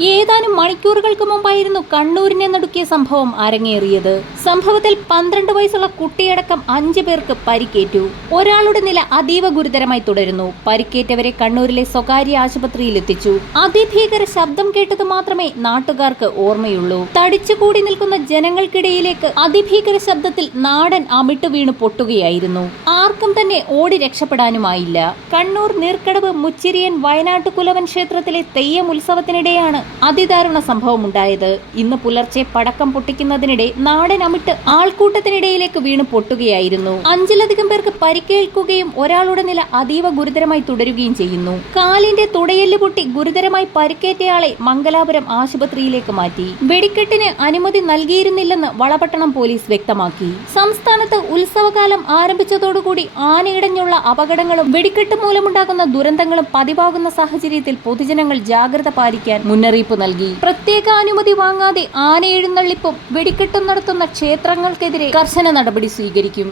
ഏതാനും മണിക്കൂറുകൾക്ക് മുമ്പായിരുന്നു കണ്ണൂരിനെ നടുക്കിയ സംഭവം അരങ്ങേറിയത്. സംഭവത്തിൽ പന്ത്രണ്ട് വയസ്സുള്ള കുട്ടിയടക്കം അഞ്ചു പേർക്ക് പരിക്കേറ്റു. ഒരാളുടെ നില അതീവ ഗുരുതരമായി തുടരുന്നു. പരിക്കേറ്റവരെ കണ്ണൂരിലെ സ്വകാര്യ ആശുപത്രിയിൽ എത്തിച്ചു. അതിഭീകര ശബ്ദം കേട്ടത് മാത്രമേ നാട്ടുകാർക്ക് ഓർമ്മയുള്ളൂ. തടിച്ചുകൂടി നിൽക്കുന്ന ജനങ്ങൾക്കിടയിലേക്ക് അതിഭീകര ശബ്ദത്തിൽ നാടൻ അമിട്ട് വീണ് പൊട്ടുകയായിരുന്നു. ആർക്കും തന്നെ ഓടി രക്ഷപ്പെടാനുമായില്ല. കണ്ണൂർ നീർക്കടവ് മുച്ചിരിയൻ വയനാട്ടുകുലവൻ ക്ഷേത്രത്തിലെ തെയ്യം ഉത്സവത്തിനിടെയാണ് അതിദാരുണ സംഭവമുണ്ടായത്. ഇന്ന് പുലർച്ചെ പടക്കം പൊട്ടിക്കുന്നതിനിടെ നാടൻ അമിട്ട് ആൾക്കൂട്ടത്തിനിടയിലേക്ക് വീണ് പൊട്ടുകയായിരുന്നു. അഞ്ചിലധികം പേർക്ക് പരിക്കേൽക്കുകയും ഒരാളുടെ നില അതീവ ഗുരുതരമായി തുടരുകയും ചെയ്യുന്നു. കാലിന്റെ തുടയെല്ല് പൊട്ടി ഗുരുതരമായി പരിക്കേറ്റയാളെ മംഗലാപുരം ആശുപത്രിയിലേക്ക് മാറ്റി. വെടിക്കെട്ടിന് അനുമതി നൽകിയിരുന്നില്ലെന്ന് വളപട്ടണം പോലീസ് വ്യക്തമാക്കി. സംസ്ഥാനത്ത് ഉത്സവകാലം ആരംഭിച്ചതോടുകൂടി ആനയിടഞ്ഞുള്ള അപകടങ്ങളും വെടിക്കെട്ട് മൂലമുണ്ടാകുന്ന ദുരന്തങ്ങളും പതിവാകുന്ന സാഹചര്യത്തിൽ പൊതുജനങ്ങൾ ജാഗ്രത പാലിക്കാൻ മുന്നറിയിപ്പ് നൽകി. പ്രത്യേക അനുമതി വാങ്ങാതെ ആന എഴുന്നള്ളിപ്പും വെടിക്കെട്ടും നടത്തുന്ന ക്ഷേത്രങ്ങൾക്കെതിരെ കർശന നടപടി സ്വീകരിക്കും.